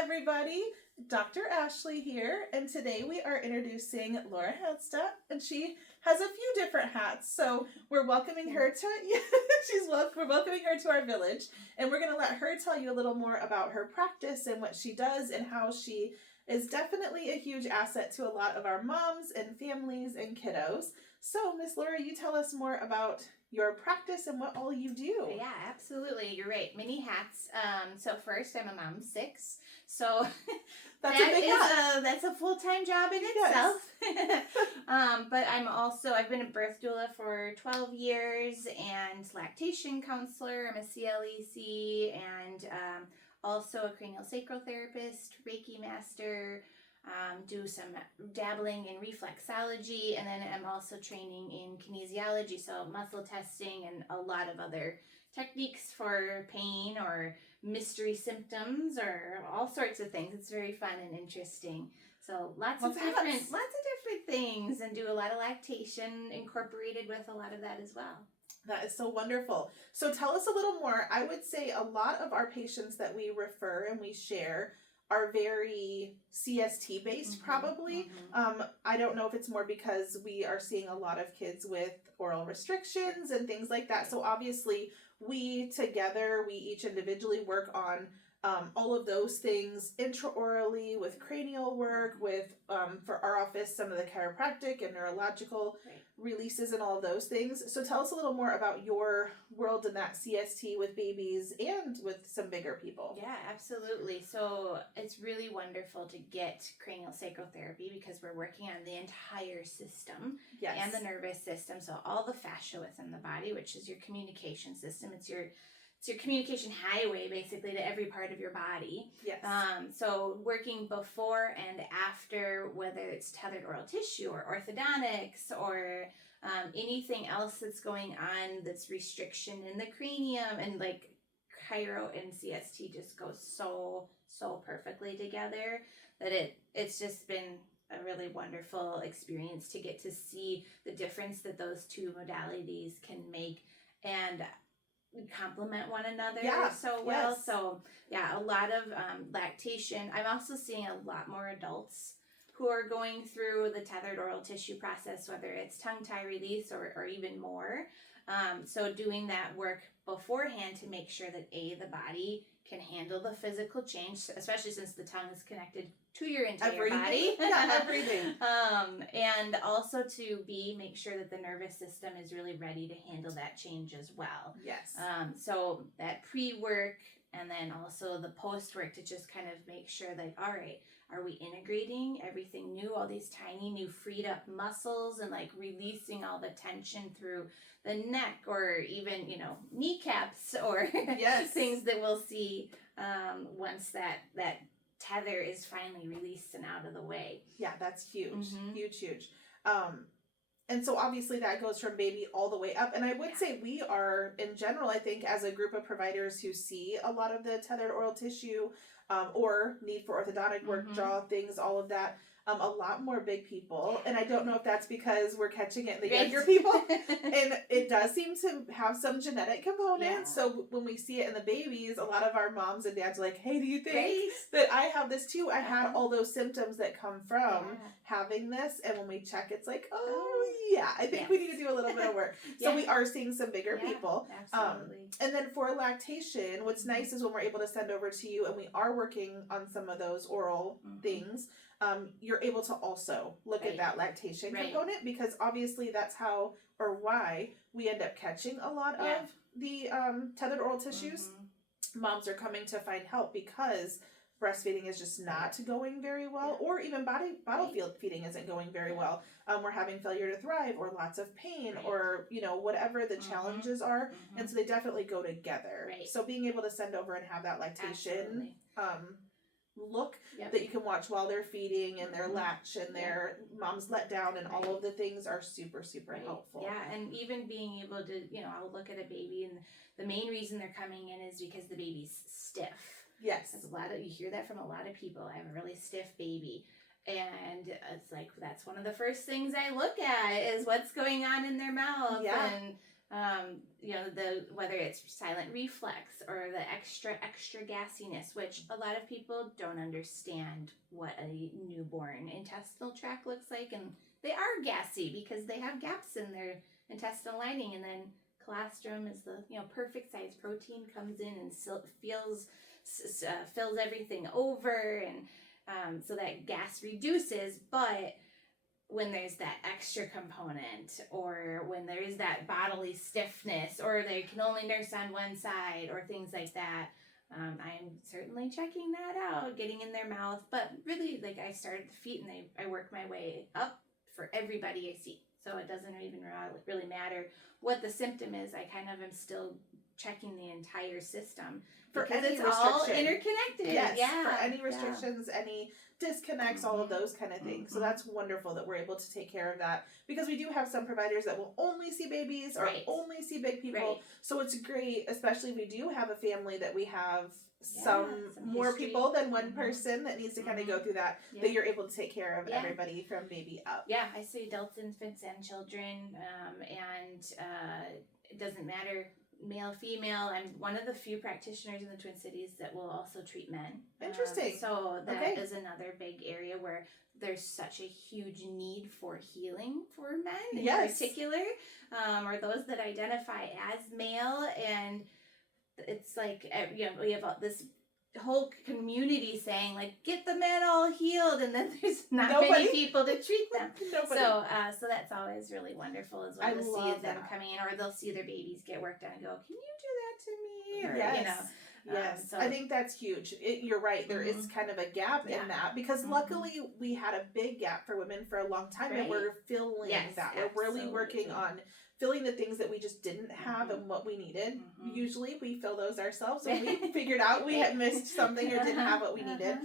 everybody. Dr. Ashley here, and today we are introducing Laura Hanstad, and she has a few different hats. So we're welcoming her to we're welcoming her to our village, and we're going to let her tell you a little more about her practice and what she does and how she is definitely a huge asset to a lot of our moms and families and kiddos. So, Miss Laura, you tell us more about your practice and what all you do. Yeah, absolutely. You're right. Many hats. So first, I'm a mom of 6. So that's a full-time job in itself. But I've been a birth doula for 12 years and lactation counselor. I'm a CLEC and also a craniosacral therapist, Reiki Master. Do some dabbling in reflexology, and then I'm also training in kinesiology, so muscle testing and a lot of other techniques for pain or mystery symptoms or all sorts of things. It's very fun and interesting. So lots of different things, and do a lot of lactation incorporated with a lot of that as well. That is so wonderful. So tell us a little more. I would say a lot of our patients that we refer and we share are very CST based, probably. I don't know if it's more because we are seeing a lot of kids with oral restrictions and things like that. So obviously we each individually work on all of those things intraorally with cranial work, with for our office some of the chiropractic and neurological releases and all of those things. So tell us a little more about your world in that CST with babies and with some bigger people. Yeah, absolutely. So it's really wonderful to get craniosacral therapy because we're working on the entire system and the nervous system. So all the fascia within the body, which is your communication system. It's your communication highway, basically, to every part of your body. Yes. So working before and after, whether it's tethered oral tissue or orthodontics or anything else that's going on that's restriction in the cranium, and like chiro and CST just go so perfectly together that it's just been a really wonderful experience to get to see the difference that those two modalities can make and complement one another so well. So a lot of lactation. I'm also seeing a lot more adults who are going through the tethered oral tissue process, whether it's tongue tie release or even more. So doing that work beforehand to make sure that the body can handle the physical change, especially since the tongue is connected to your entire body. Everything. And also to make sure that the nervous system is really ready to handle that change as well. Yes. So that pre-work and then also the post-work to just kind of make sure that, all right, are we integrating everything new, all these tiny new freed up muscles, and like releasing all the tension through the neck or even, kneecaps or things that we'll see once that tether is finally released and out of the way. Yeah, that's huge. Huge. And so obviously that goes from baby all the way up. And I would say we are, in general, I think, as a group of providers who see a lot of the tethered oral tissue or need for orthodontic work, jaw things, all of that, a lot more big people. And I don't know if that's because we're catching it in the younger people. And it does seem to have some genetic components. Yeah. So when we see it in the babies, a lot of our moms and dads are like, hey, do you think that I have this too? I had all those symptoms that come from having this. And when we check, it's like, I think we need to do a little bit of work. So we are seeing some bigger people. Absolutely. And then for lactation, what's nice is when we're able to send over to you and we are working on some of those oral things, you're able to also look at that lactation component, because obviously that's how or why we end up catching a lot of the tethered oral tissues. Moms are coming to find help because breastfeeding is just not going very well, or even bottle feeding isn't going very well. We're having failure to thrive or lots of pain or, whatever the challenges are. And so they definitely go together. So being able to send over and have that lactation look that you can watch while they're feeding and their latch and their mom's let down and all of the things are super helpful. Yeah, and even being able to, I'll look at a baby and the main reason they're coming in is because the baby's stiff. Yes. You hear that from a lot of people. I have a really stiff baby. And it's like, that's one of the first things I look at is what's going on in their mouth. Yeah. And whether it's silent reflex or the extra gassiness, which a lot of people don't understand what a newborn intestinal tract looks like, and they are gassy because they have gaps in their intestinal lining, and then colostrum is the perfect size protein, comes in and fills everything over, and so that gas reduces. But when there's that extra component, or when there is that bodily stiffness, or they can only nurse on one side, or things like that, I'm certainly checking that out, getting in their mouth. But really, like, I start at the feet and I work my way up for everybody I see. So it doesn't even really matter what the symptom is. I kind of am still checking the entire system because it's all interconnected. Yes, yeah, for any restrictions, any disconnects, all of those kind of things. So that's wonderful that we're able to take care of that, because we do have some providers that will only see babies or only see big people. Right. So it's great, especially if we do have a family that we have some more history. People than one person that needs to kind of go through that, that you're able to take care of everybody from baby up. Yeah, I see adults, infants, and children, and it doesn't matter male, female. I'm one of the few practitioners in the Twin Cities that will also treat men. Interesting. So that is another big area where there's such a huge need for healing for men in particular, or those that identify as male. And it's like, we have this whole community saying, like, get the men all healed, and then there's not many people to treat them. So that's always really wonderful as well, to see them coming in, or they'll see their babies get worked on and go, can you do that to me? Or, yes. So I think that's huge. You're right. There is kind of a gap in that, because luckily we had a big gap for women for a long time, and we're filling that. We're really working on filling the things that we just didn't have and what we needed. Usually we fill those ourselves, and we figured out we had missed something or didn't have what we needed.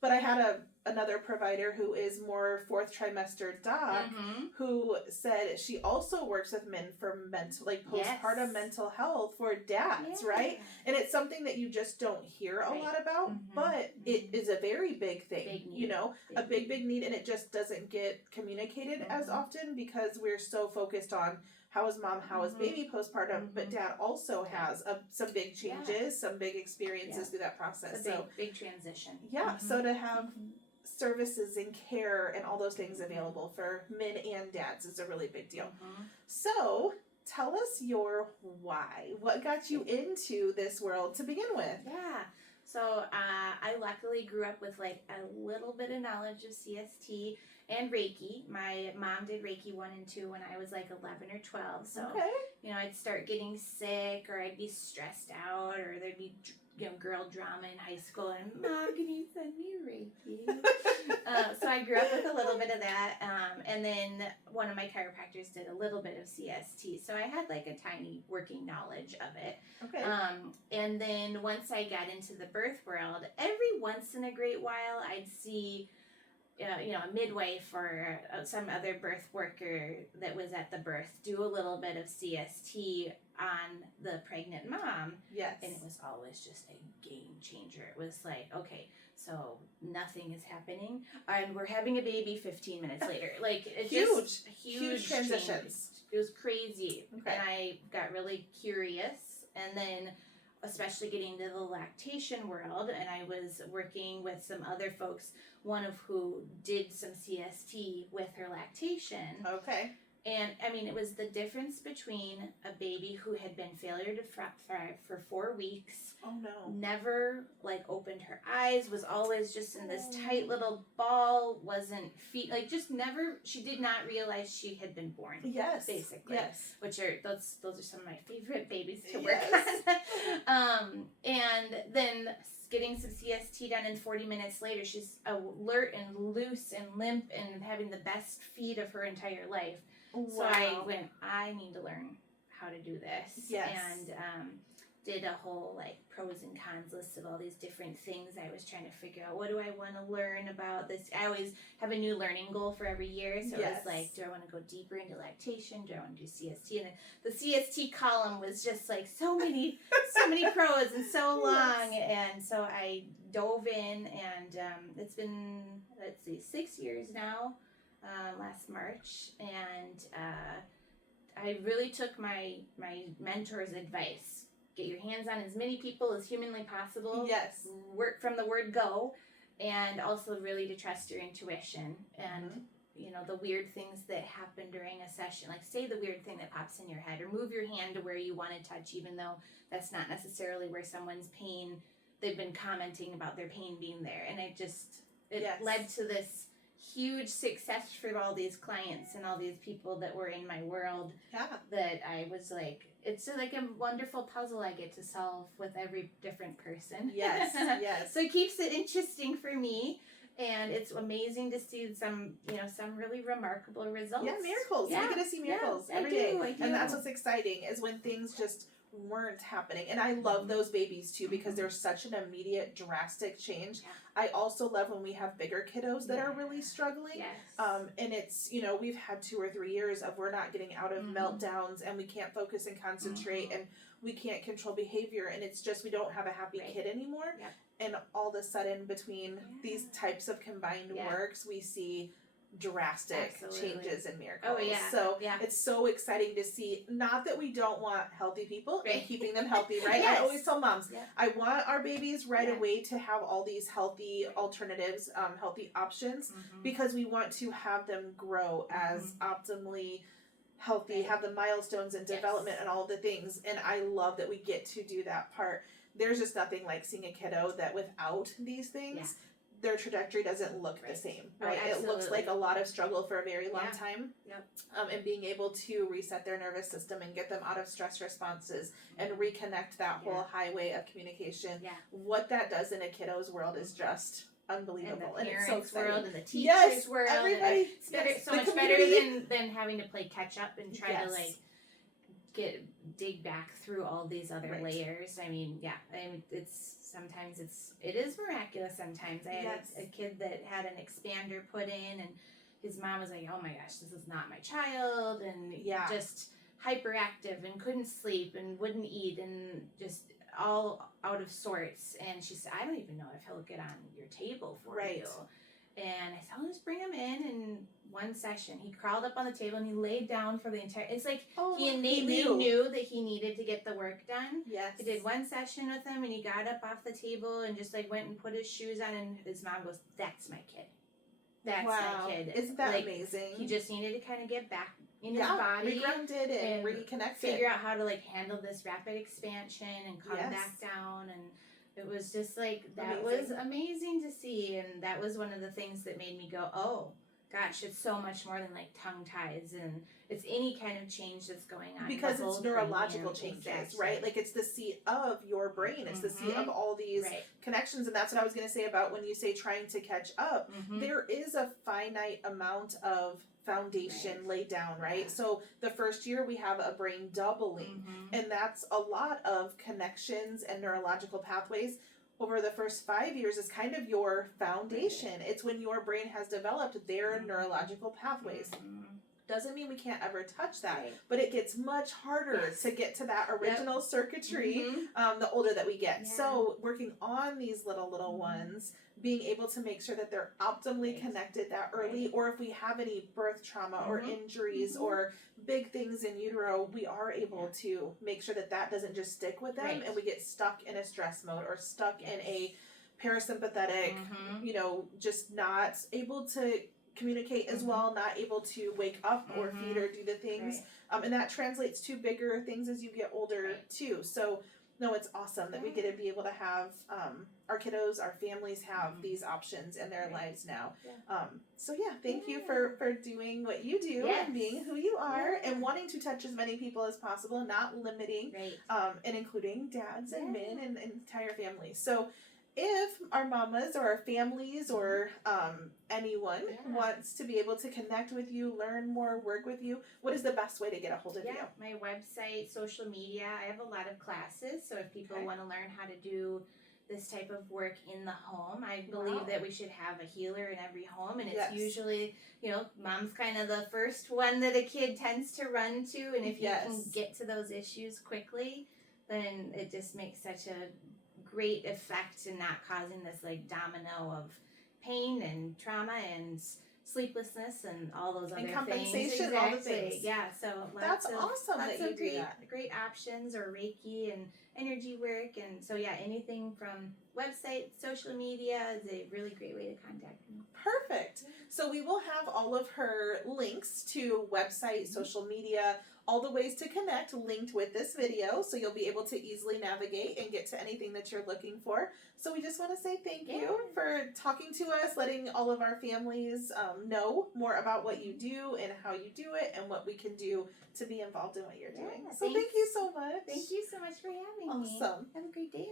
But I had another provider who is more fourth trimester doc, who said she also works with men for postpartum mental health for dads, right? And it's something that you just don't hear a lot about, but it is a very big thing, a big need, and it just doesn't get communicated as often, because we're so focused on how is mom, how is baby postpartum, but dad also has some big changes, some big experiences through that process. It's a big transition. Yeah, so to have services and care and all those things available for men and dads is a really big deal. So tell us your why. What got you into this world to begin with? Yeah. So I luckily grew up with like a little bit of knowledge of CST and Reiki. My mom did Reiki 1 and 2 when I was like 11 or 12. So, I'd start getting sick, or I'd be stressed out, or there'd be girl drama in high school, and Mom, can you send me Reiki? So I grew up with a little bit of that, and then one of my chiropractors did a little bit of CST, so I had like a tiny working knowledge of it. And then once I got into the birth world, every once in a great while I'd see a midwife or some other birth worker that was at the birth do a little bit of CST on the pregnant mom. Yes. And it was always just a game changer. It was like, okay, so nothing is happening, and we're having a baby 15 minutes later. Like, it's huge transitions. Change. It was crazy. And I got really curious, and then especially getting into the lactation world, and I was working with some other folks, one of who did some CST with her lactation. And I mean, it was the difference between a baby who had been failure to thrive for 4 weeks. Oh no. Never like opened her eyes, was always just in this tight little ball, wasn't just never, she did not realize she had been born. Yes. Basically. Yes. Which are, those are some of my favorite babies to work on. And then getting some CST done, and 40 minutes later, she's alert and loose and limp and having the best feed of her entire life. Wow. So I went, I need to learn how to do this. Yes. And did a whole like pros and cons list of all these different things. I was trying to figure out, what do I want to learn about this? I always have a new learning goal for every year. So it was like, do I want to go deeper into lactation? Do I want to do CST? And the CST column was just like so many pros and so long. And so I dove in, and it's been, 6 years now. Last March, and I really took my mentor's advice. Get your hands on as many people as humanly possible. Yes. Work from the word go, and also really to trust your intuition and you know, the weird things that happen during a session. Like say the weird thing that pops in your head, or move your hand to where you want to touch, even though that's not necessarily where someone's pain, they've been commenting about their pain being there. And it led to this huge success for all these clients and all these people that were in my world. Yeah. That I was like, it's like a wonderful puzzle I get to solve with every different person. Yes, yes. So it keeps it interesting for me. And it's amazing to see some really remarkable results. Yeah, miracles. Yeah. We get to see miracles every day. And that's what's exciting, is when things just weren't happening. And I love those babies too, because there's such an immediate, drastic change. Yeah. I also love when we have bigger kiddos that are really struggling. Yes. And it's, you know, we've had 2 or 3 years of we're not getting out of meltdowns, and we can't focus and concentrate, and we can't control behavior, and it's just we don't have a happy kid anymore. Yep. And all of a sudden, between these types of combined works, we see drastic changes and miracles. Oh, yeah. So it's so exciting to see. Not that we don't want healthy people and keeping them healthy, right? Yes. I always tell moms, I want our babies right away to have all these healthy alternatives, healthy options, because we want to have them grow as optimally healthy, have the milestones and development and all of the things. And I love that we get to do that part. There's just nothing like seeing a kiddo that without these things, their trajectory doesn't look the same, right? Oh, it looks like a lot of struggle for a very long time. Yep. And being able to reset their nervous system and get them out of stress responses and reconnect that whole highway of communication. Yeah. What that does in a kiddo's world is just unbelievable. And the it's parents' so world and the teachers' world. Everybody. It's better, so the much community. better than having to play catch up and try to like dig back through all these other layers. I mean, it is miraculous sometimes. I had a kid that had an expander put in, and his mom was like, oh my gosh, this is not my child, and just hyperactive and couldn't sleep and wouldn't eat and just all out of sorts. And she said, I don't even know if he'll get on your table for you. And I said, I'll just bring him in. And one session, he crawled up on the table and he laid down for the entire. It's like he innately knew that he needed to get the work done. Yes. I did one session with him, and he got up off the table and just like went and put his shoes on. And his mom goes, "That's my kid. That's my kid." Isn't that amazing? He just needed to kind of get back in his body, regrounded and reconnected, figure out how to like handle this rapid expansion and come back down. And it was just like, that was amazing to see. And that was one of the things that made me go, oh gosh, it's so much more than like tongue ties, and it's any kind of change that's going on. Because it's neurological changes, right? Like it's the seat of your brain. It's the seat of all these connections. And that's what I was going to say about when you say trying to catch up. There is a finite amount of foundation laid down, right? So the first year we have a brain doubling, and that's a lot of connections and neurological pathways. Over the first 5 years is kind of your foundation. It's when your brain has developed their neurological pathways. Doesn't mean we can't ever touch that, but it gets much harder to get to that original circuitry the older that we get. So working on these little ones, being able to make sure that they're optimally connected that early, or if we have any birth trauma or injuries or big things in utero, we are able to make sure that that doesn't just stick with them and we get stuck in a stress mode or stuck in a parasympathetic, you know, just not able to communicate as well, not able to wake up or feed or do the things. And that translates to bigger things as you get older too. So no, it's awesome that we get to be able to have our kiddos, our families have these options in their lives now. So thank you for doing what you do and being who you are and wanting to touch as many people as possible, not limiting, and including dads and men and entire families. So if our mamas or our families or anyone wants to be able to connect with you, learn more, work with you, what is the best way to get a hold of you? My website, social media. I have a lot of classes, so if people want to learn how to do this type of work in the home, I believe that we should have a healer in every home, and it's usually, you know, mom's kind of the first one that a kid tends to run to, and if you can get to those issues quickly, then it just makes such a great effect in not causing this like domino of pain and trauma and sleeplessness and all those other and things. compensation, all the things. Yeah, so That's awesome lots that you of do that. great options, or Reiki and energy work, and so yeah, anything from website, social media is a really great way to contact me. Perfect. So we will have all of her links to website, social media, all the ways to connect linked with this video, so you'll be able to easily navigate and get to anything that you're looking for. So we just want to say thank you for talking to us, letting all of our families know more about what you do and how you do it and what we can do to be involved in what you're doing. So thank you so much. Thank you so much for having me. Awesome. Have a great day.